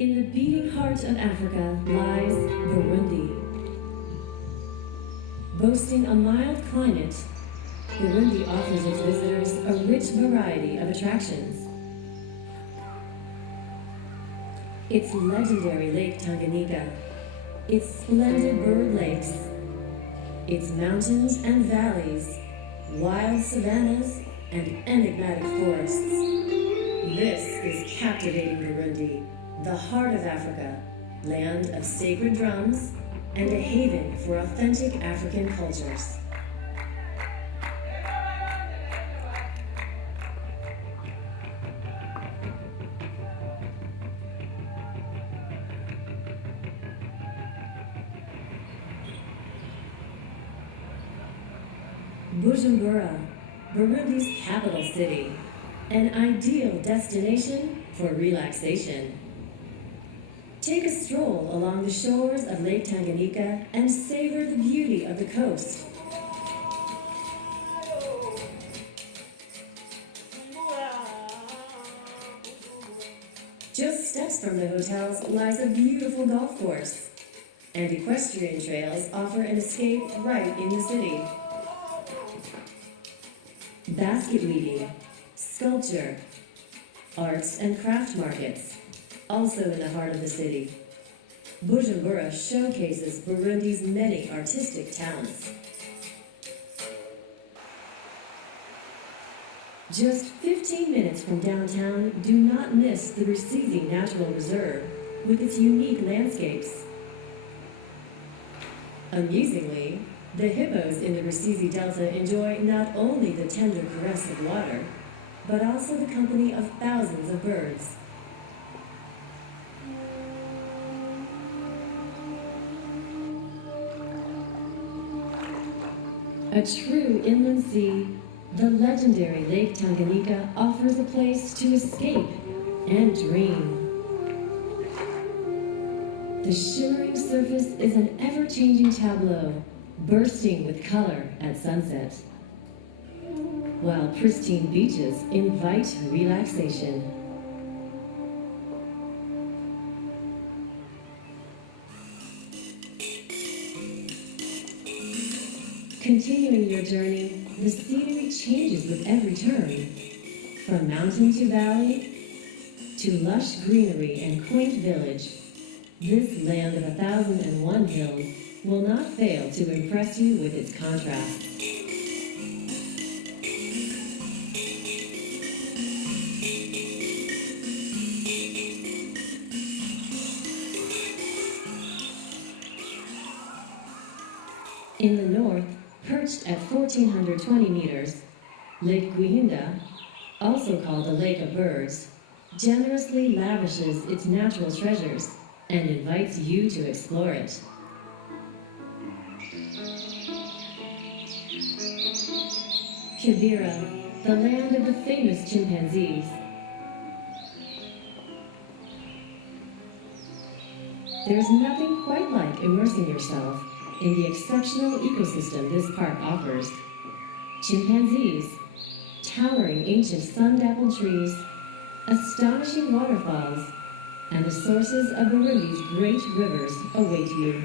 In the beating heart of Africa lies Burundi. Boasting a mild climate, Burundi offers its visitors a rich variety of attractions. Its legendary Lake Tanganyika, its splendid bird lakes, its mountains and valleys, wild savannas, and enigmatic forests. This is captivating Burundi, the heart of Africa, land of sacred drums, and a haven for authentic African cultures. Bujumbura, Burundi's capital city, an ideal destination for relaxation. Take a stroll along the shores of Lake Tanganyika and savor the beauty of the coast. Just steps from the hotels lies a beautiful golf course, and equestrian trails offer an escape right in the city. Basket weaving, sculpture, arts and craft markets, also in the heart of the city. Bujumbura showcases Burundi's many artistic talents. Just 15 minutes from downtown, do not miss the Rusizi Natural Reserve with its unique landscapes. Amusingly, the hippos in the Rusizi Delta enjoy not only the tender caress of water, but also the company of thousands of birds. A true inland sea, the legendary Lake Tanganyika offers a place to escape and dream. The shimmering surface is an ever-changing tableau, bursting with color at sunset, while pristine beaches invite relaxation. Continuing your journey, the scenery changes with every turn. From mountain to valley, to lush greenery and quaint village, this land of 1,001 hills will not fail to impress you with its contrasts. In the north, perched at 1,420 meters, Lake Guinda, also called the Lake of Birds, generously lavishes its natural treasures and invites you to explore it. Kibera, the land of the famous chimpanzees. There's nothing quite like immersing yourself in the exceptional ecosystem this park offers. Chimpanzees, towering ancient sun-dappled trees, astonishing waterfalls, and the sources of Burundi's great rivers await you.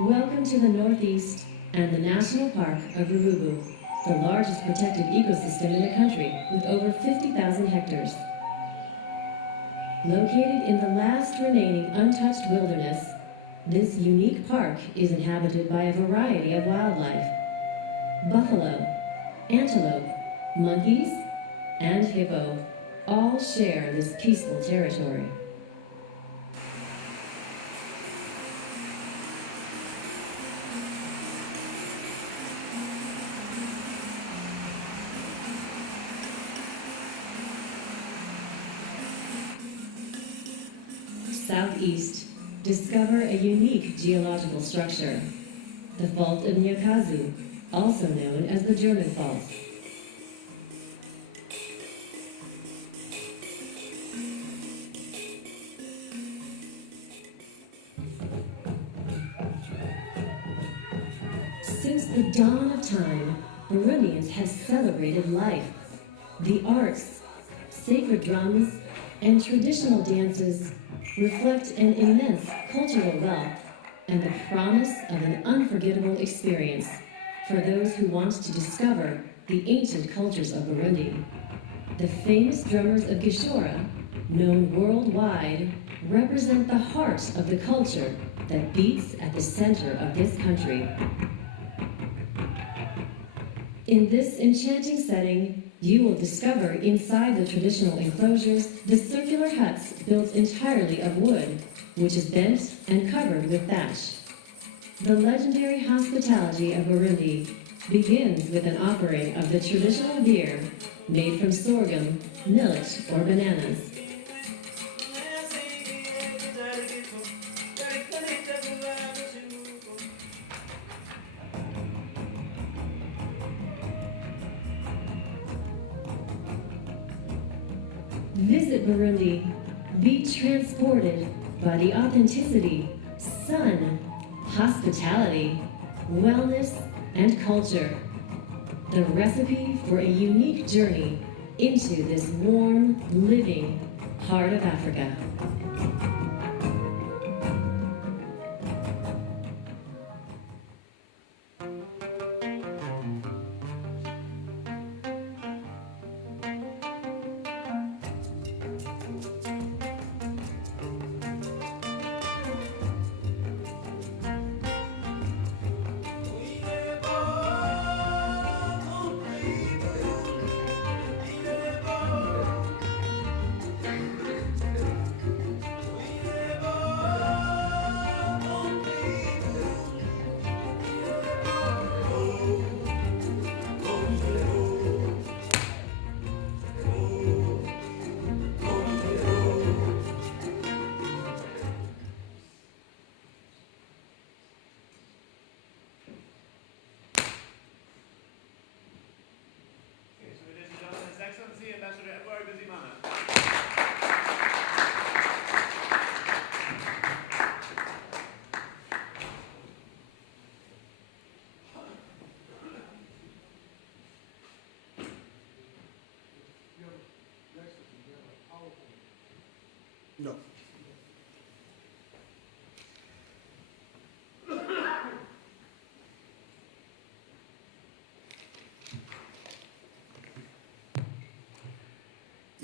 Welcome to the Northeast and the National Park of Rurubu, the largest protected ecosystem in the country with over 50,000 hectares. Located in the last remaining untouched wilderness, this unique park is inhabited by a variety of wildlife: buffalo, antelope, monkeys, and hippo all share this peaceful territory. Southeast, discover a unique geological structure, the Fault of Nyakazu, also known as the German Fault. Since the dawn of time, Burundians have celebrated life, the arts, sacred drums, and traditional dances reflect an immense cultural wealth and the promise of an unforgettable experience for those who want to discover the ancient cultures of Burundi. The famous drummers of Gishora, known worldwide, represent the heart of the culture that beats at the center of this country. In this enchanting setting, you will discover inside the traditional enclosures the circular huts built entirely of wood, which is bent and covered with thatch. The legendary hospitality of Burundi begins with an offering of the traditional beer made from sorghum, millet, or bananas. Visit Burundi. Be transported by the authenticity, sun, hospitality, wellness, and culture. The recipe for a unique journey into this warm, living heart of Africa. Ambassador Edouard Bizimana. No.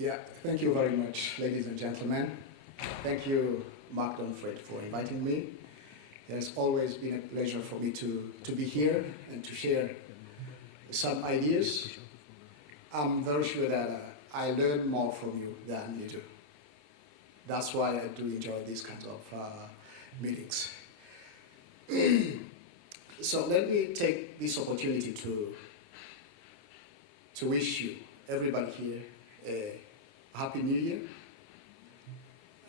Yeah, thank you very much, ladies and gentlemen. Thank you, Mark Donfred, for inviting me. It has always been a pleasure for me to be here and to share some ideas. I'm very sure that I learn more from you than you do. That's why I do enjoy these kinds of meetings. So let me take this opportunity to wish you, everybody here, a Happy New Year,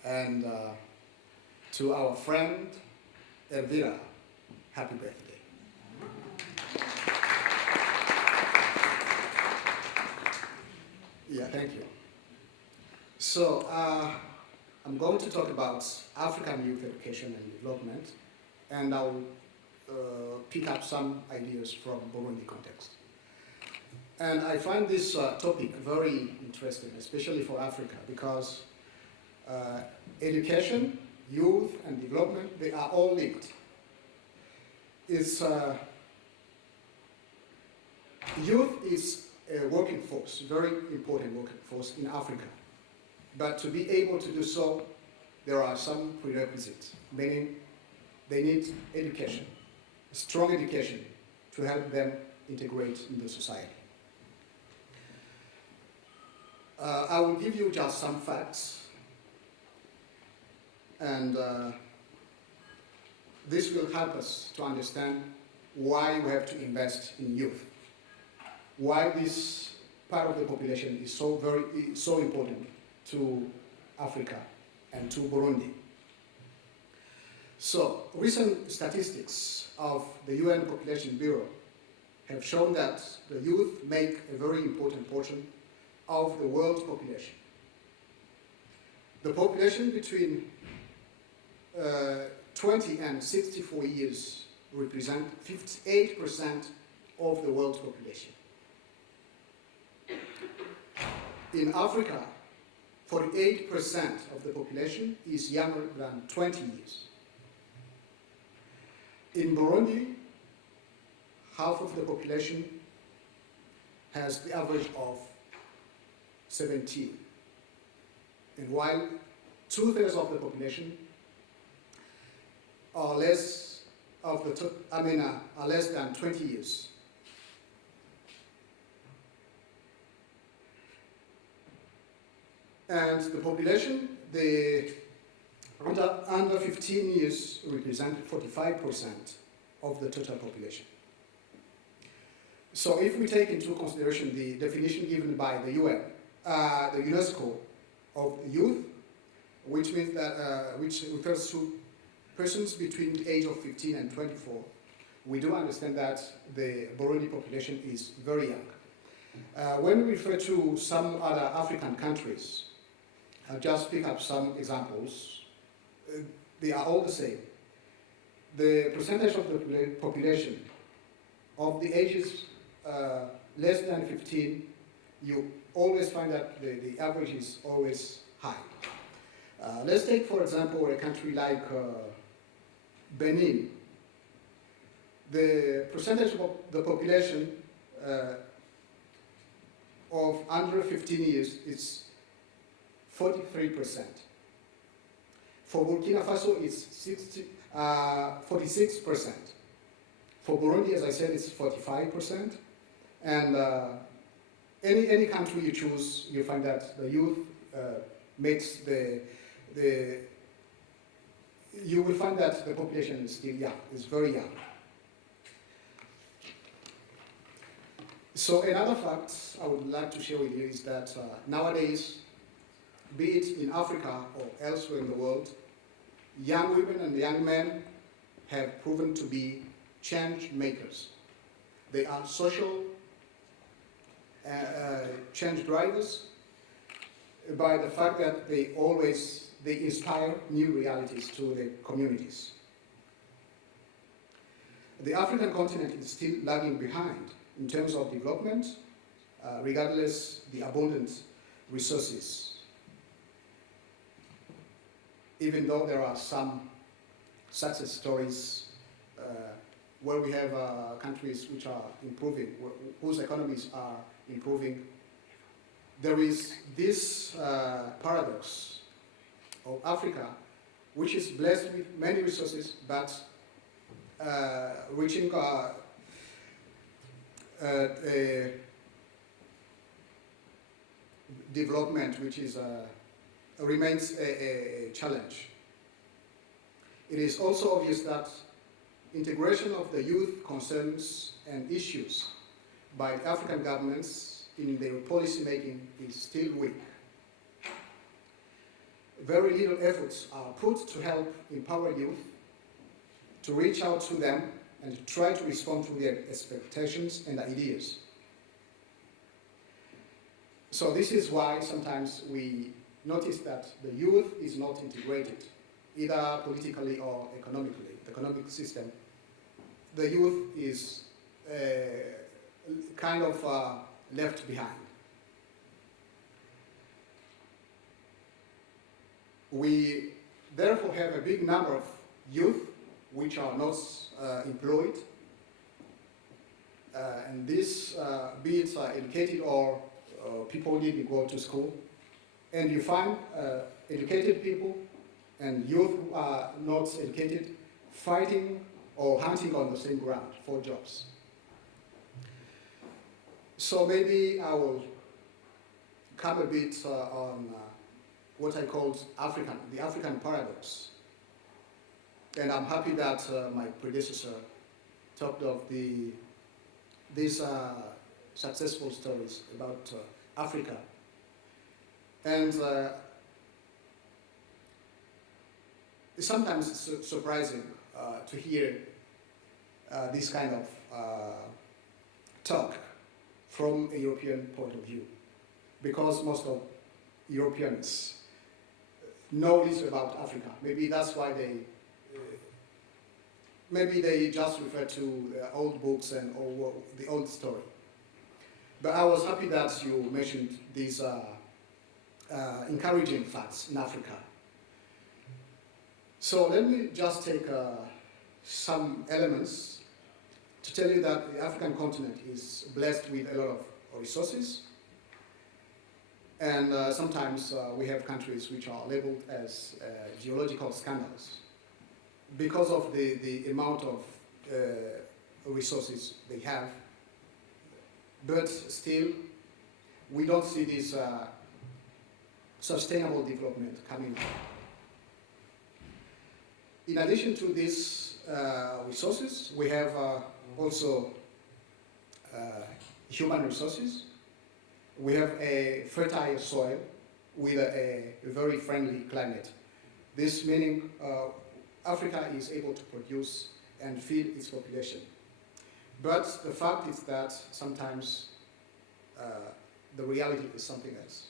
and to our friend Elvira, happy birthday. Yeah, thank you. So I'm going to talk about African youth education and development, and I'll pick up some ideas from Burundi context. And I find this topic very interesting, especially for Africa, because education, youth, and development, they are all linked. Youth is a working force, very important working force in Africa. But to be able to do so, there are some prerequisites, meaning they need education, strong education, to help them integrate in the society. I will give you just some facts, and this will help us to understand why we have to invest in youth, why this part of the population is so important to Africa and to Burundi. So, recent statistics of the UN Population Bureau have shown that the youth make a very important portion of the world's population. The population between 20 and 64 years represent 58% of the world's population. In Africa, 48% of the population is younger than 20 years. In Burundi, half of the population has the average of 17. And while 2/3 of the population are less than 20 years. And the population, under 15 years represent 45% of the total population. So if we take into consideration the definition given by the UN, the UNESCO of youth, which means that which refers to persons between the age of 15 and 24, we do understand that the Burundi population is very young. When we refer to some other African countries, I'll just pick up some examples. They are all the same. The percentage of the population of the ages less than 15, you always find that the average is always high. Let's take, for example, a country like Benin. The percentage of the population of under 15 years is 43%. For Burkina Faso, it's 46%. For Burundi, as I said, it's 45%. And any country you choose, you find that the youth makes you will find that the population is still young, is very young. So another fact I would like to share with you is that nowadays, be it in Africa or elsewhere in the world, young women and young men have proven to be change makers. They are social change drivers by the fact that they inspire new realities to the communities. The African continent is still lagging behind in terms of development, regardless the abundant resources. Even though there are some success stories where we have countries which are improving, whose economies are improving, there is this paradox of Africa, which is blessed with many resources, but reaching a development which is remains a challenge. It is also obvious that integration of the youth concerns and issues by the African governments in their policy making is still weak. Very little efforts are put to help empower youth, to reach out to them and to try to respond to their expectations and ideas. So this is why sometimes we notice that the youth is not integrated, either politically or economically, the economic system. The youth is kind of left behind. We therefore have a big number of youth which are not employed, and this, be it educated or people didn't go to school, and you find educated people and youth who are not educated fighting or hunting on the same ground for jobs. So maybe I will come a bit on what I call the African paradox. And I'm happy that my predecessor talked of these successful stories about Africa. And sometimes it's surprising to hear this kind of talk from a European point of view, because most of Europeans know little about Africa. Maybe that's why maybe they just refer to old books and the old story. But I was happy that you mentioned these encouraging facts in Africa. So let me just take some elements to tell you that the African continent is blessed with a lot of resources. And sometimes we have countries which are labeled as geological scandals because of the amount of resources they have. But still, we don't see this sustainable development coming. In addition to these resources, we have also human resources. We have a fertile soil with a very friendly climate. This meaning Africa is able to produce and feed its population. But the fact is that sometimes the reality is something else.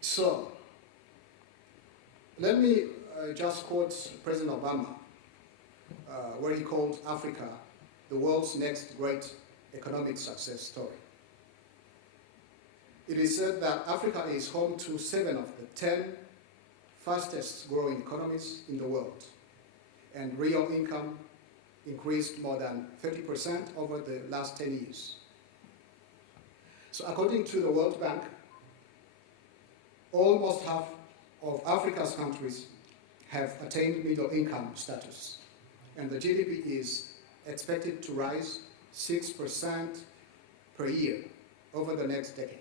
So, let me just quote President Obama, where he called Africa the world's next great economic success story. It is said that Africa is home to 7 of the 10 fastest growing economies in the world, and real income increased more than 30% over the last 10 years. So according to the World Bank, almost half of Africa's countries have attained middle income status, and the GDP is expected to rise 6% per year over the next decade.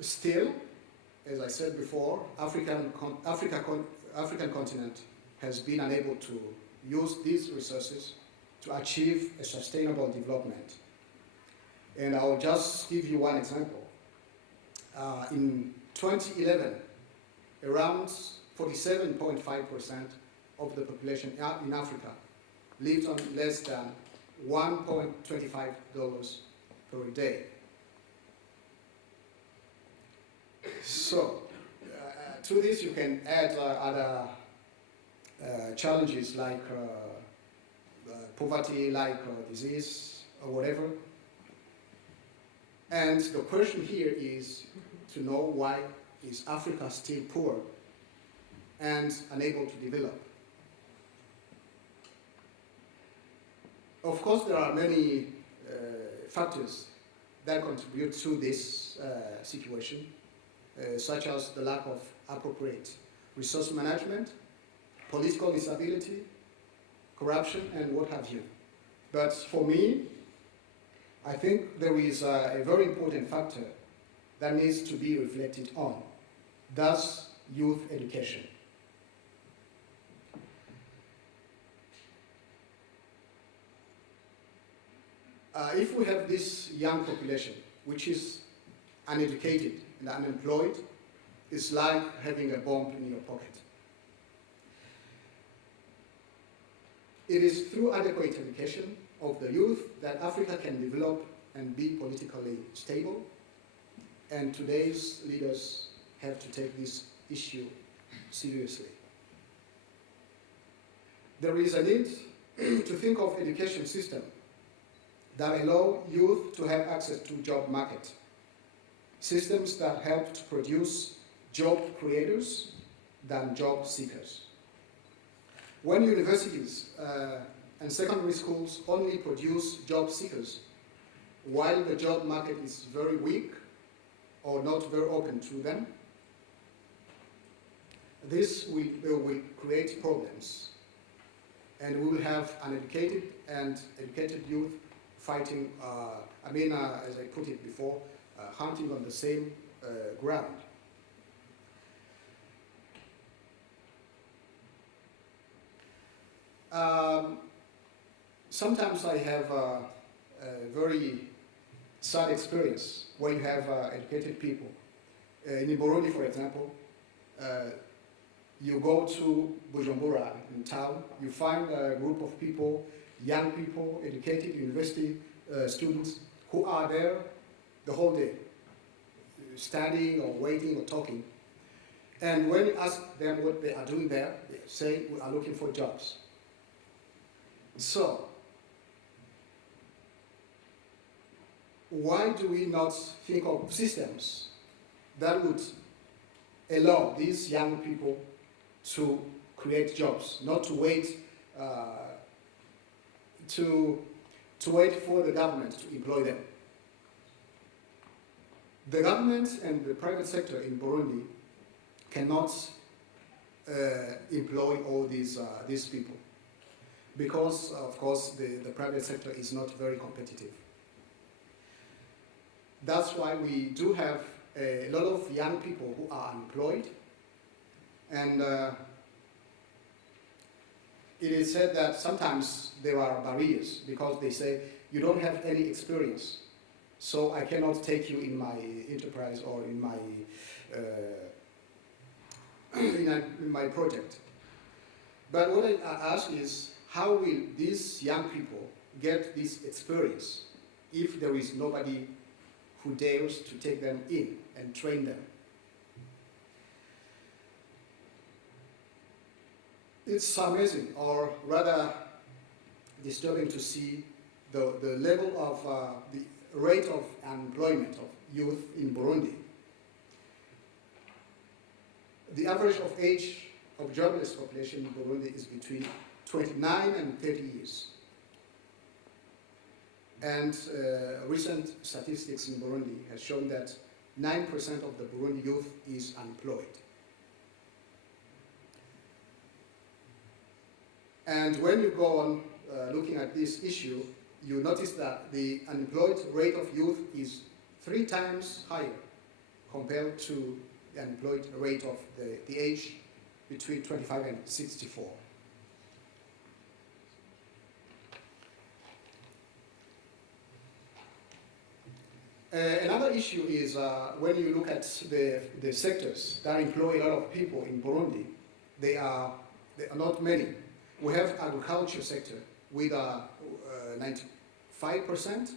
Still, as I said before, African continent has been unable to use these resources to achieve a sustainable development. And I'll just give you one example. In 2011, around 47.5% of the population in Africa lived on less than $1.25 per day. So, to this you can add other challenges like poverty, like disease, or whatever. And the question here is to know why is Africa still poor and unable to develop. Of course, there are many factors that contribute to this situation, such as the lack of appropriate resource management, political instability, corruption, and what have you. But for me, I think there is a very important factor that needs to be reflected on. That's youth education. If we have this young population, which is uneducated and unemployed, it's like having a bomb in your pocket. It is through adequate education of the youth that Africa can develop and be politically stable, and today's leaders have to take this issue seriously. There is a need to think of education system that allow youth to have access to job market, systems that help to produce job creators than job seekers. When universities and secondary schools only produce job seekers, while the job market is very weak or not very open to them, this will create problems, and we will have uneducated and educated youth fighting, as I put it before, hunting on the same ground. Sometimes I have a very sad experience when you have educated people. In Burundi, for example, you go to Bujumbura in town, you find a group of people, young people, educated university students, who are there the whole day, studying or waiting or talking. And when you ask them what they are doing there, they say, we are looking for jobs. So, why do we not think of systems that would allow these young people to create jobs, not to wait to wait for the government to employ them? The government and the private sector in Burundi cannot employ all these people because, of course, the private sector is not very competitive. That's why we do have a lot of young people who are unemployed, and it is said that sometimes there are barriers because they say, you don't have any experience, so I cannot take you in my enterprise or in my in my project. But what I ask is, how will these young people get this experience if there is nobody who dares to take them in and train them? It's amazing, or rather disturbing, to see the level of the rate of unemployment of youth in Burundi. The average of age of jobless population in Burundi is between 29 and 30 years. And recent statistics in Burundi has shown that 9% of the Burundi youth is unemployed. And when you go on looking at this issue, you notice that the unemployed rate of youth is 3 times higher compared to the unemployed rate of the age between 25 and 64. Another issue is when you look at the sectors that employ a lot of people in Burundi, they are not many. We have agriculture sector with 95%,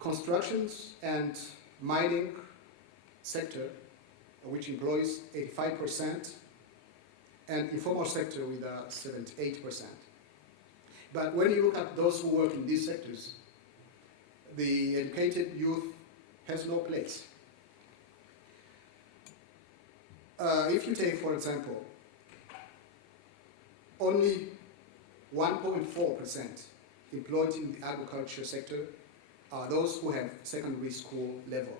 constructions and mining sector, which employs 85%, and informal sector with 78%. But when you look at those who work in these sectors, the educated youth has no place. If you take, for example, only 1.4% employed in the agriculture sector are those who have secondary school level.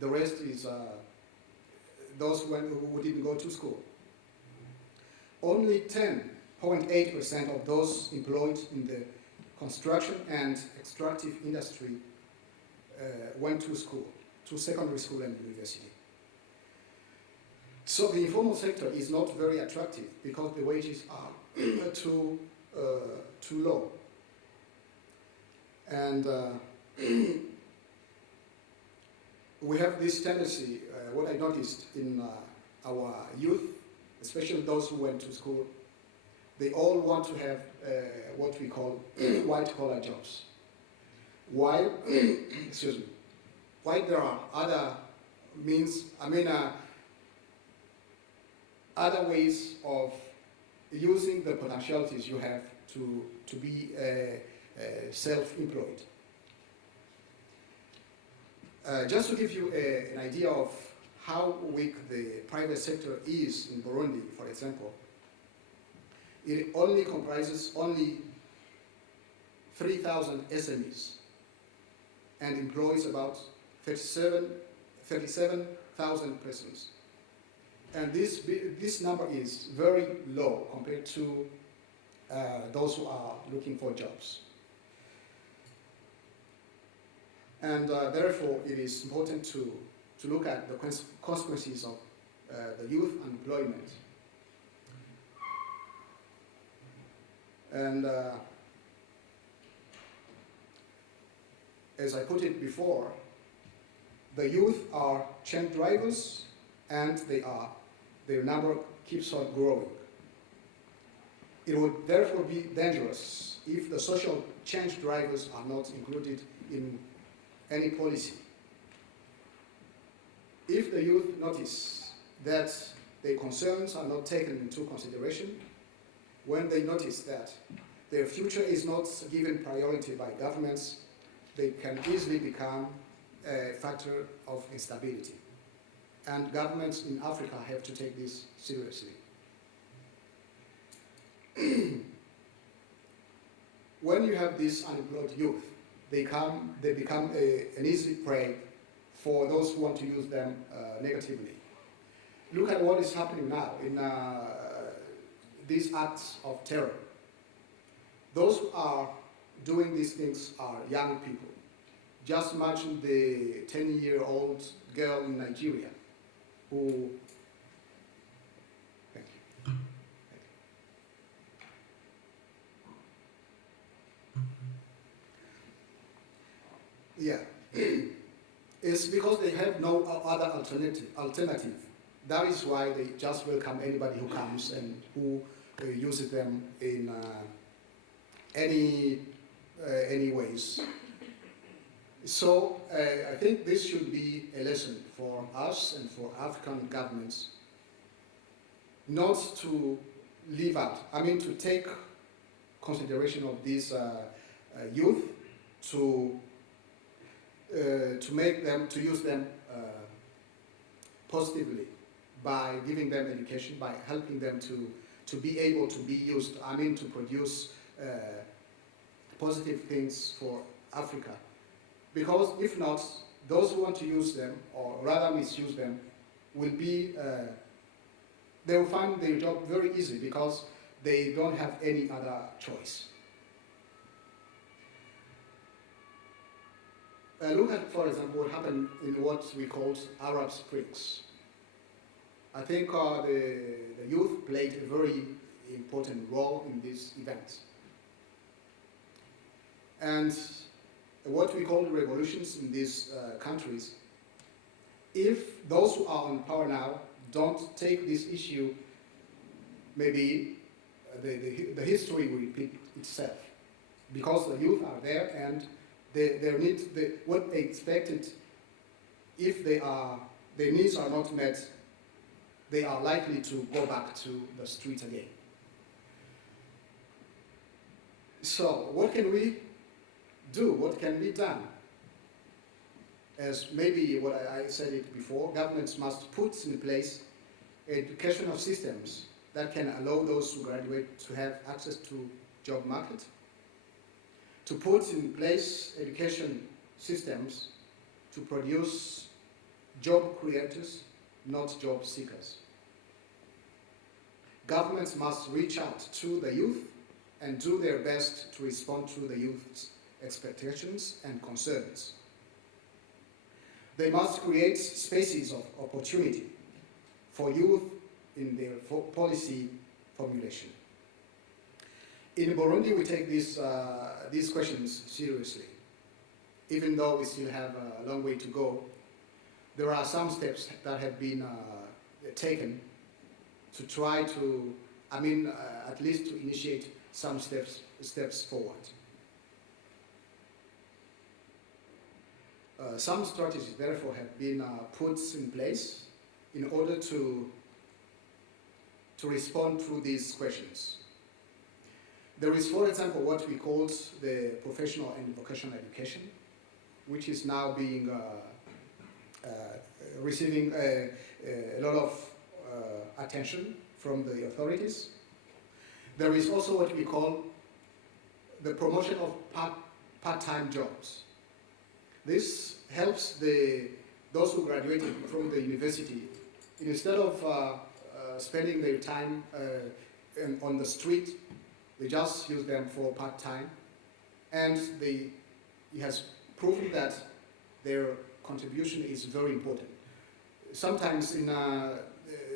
The rest is those who didn't go to school. Only 10.8% of those employed in the construction and extractive industry went to school, to secondary school and university. So the informal sector is not very attractive because the wages are too low. And we have this tendency, what I noticed in our youth, especially those who went to school, they all want to have what we call white-collar jobs. While, excuse me, while there are other means, other ways of using the potentialities you have to be self-employed. Just to give you an idea of how weak the private sector is in Burundi, for example, it only comprises only 3,000 SMEs and employs about 37,000 persons. And this number is very low compared to those who are looking for jobs. And therefore, it is important to look at the consequences of the youth unemployment. And as I put it before, the youth are change drivers, and their number keeps on growing. It would therefore be dangerous if the social change drivers are not included in any policy. If the youth notice that their concerns are not taken into consideration, when they notice that their future is not given priority by governments, they can easily become a factor of instability. And governments in Africa have to take this seriously. When you have these unemployed youth, they become an easy prey for those who want to use them negatively. Look at what is happening now in these acts of terror. Those who are doing these things are young people. Just imagine the 10-year-old girl in Nigeria who... Thank you. Yeah. It's because they have no other alternative. That is why they just welcome anybody who comes and who uses them in any ways. So I think this should be a lesson for us and for African governments not to leave out, to take consideration of these youth to use them positively by giving them education, by helping them to be able to be used, to produce positive things for Africa. Because if not, those who want to use them, or rather misuse them, they will find their job very easy because they don't have any other choice. Look at, for example, what happened in what we call Arab Springs. I think the youth played a very important role in this event. And what we call revolutions in these countries, if those who are on power now don't take this issue, maybe the history will repeat itself. Because the youth are there and what they expected, if their needs are not met, they are likely to go back to the street again. So what can we do? What can be done? As maybe what I said it before, governments must put in place educational systems that can allow those who graduate to have access to job market, to put in place education systems to produce job creators, not job seekers. Governments must reach out to the youth and do their best to respond to the youth's expectations and concerns. They must create spaces of opportunity for youth in their policy formulation. In Burundi, we take these questions seriously. Even though we still have a long way to go, there are some steps that have been taken to try to, at least to initiate some steps forward. Some strategies, therefore, have been put in place in order to respond to these questions. There is, for example, what we call the professional and vocational education, which is now being receiving a lot of attention from the authorities. There is also what we call the promotion of part-time jobs. This helps those who graduated from the university, instead of spending their time on the street, they just use them for part-time, and it has proven that their contribution is very important. Sometimes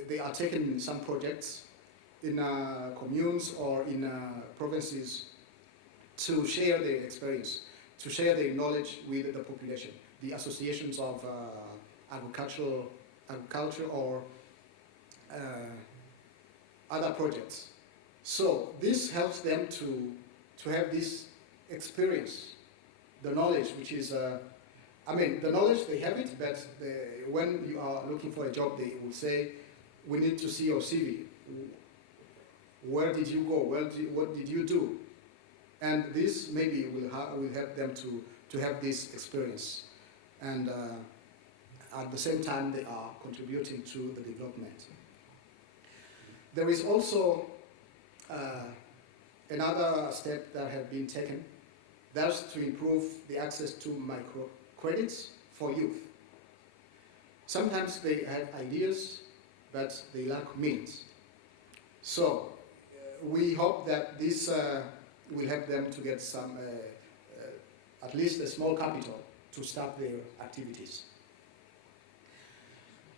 they are taken in some projects in communes or in provinces to share their experience, to share their knowledge with the population, the associations of agriculture or other projects. So this helps them to have this experience, the knowledge, which is, the knowledge, they have it, but when you are looking for a job, they will say, we need to see your CV. Where did you go? What did you do? And this maybe will help them to have this experience. And at the same time, they are contributing to the development. There is also another step that has been taken. That's to improve the access to microcredits for youth. Sometimes they have ideas, but they lack means. So we hope that this will help them to get some, at least a small capital to start their activities.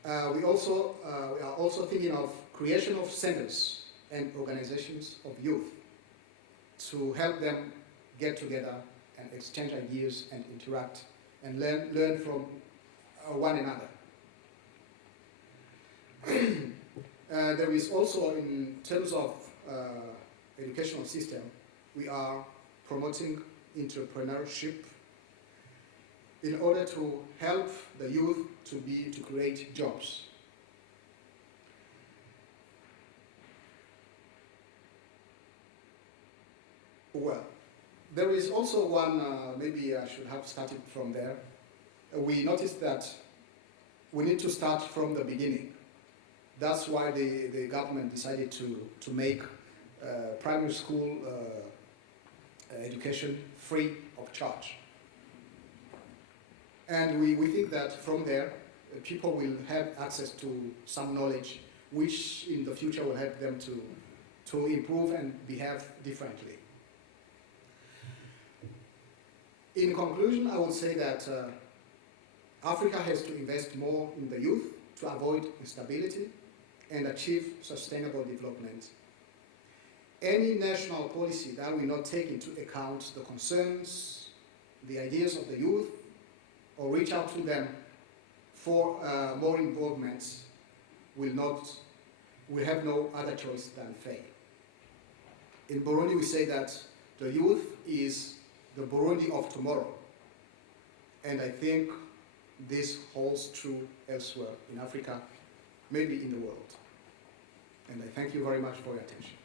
We are also thinking of creation of centers and organizations of youth to help them get together and exchange ideas and interact and learn from one another. There is also, in terms of educational system, we are promoting entrepreneurship in order to help the youth to create jobs. Well, there is also one, maybe I should have started from there. We noticed that we need to start from the beginning. That's why the government decided to make primary school education free of charge. And we think that from there, people will have access to some knowledge which in the future will help them to improve and behave differently. In conclusion, I would say that Africa has to invest more in the youth to avoid instability and achieve sustainable development. Any national policy that will not take into account the concerns, the ideas of the youth, or reach out to them for more involvement will have no other choice than fail. In Burundi, we say that the youth is the Burundi of tomorrow. And I think this holds true elsewhere in Africa, maybe in the world. And I thank you very much for your attention.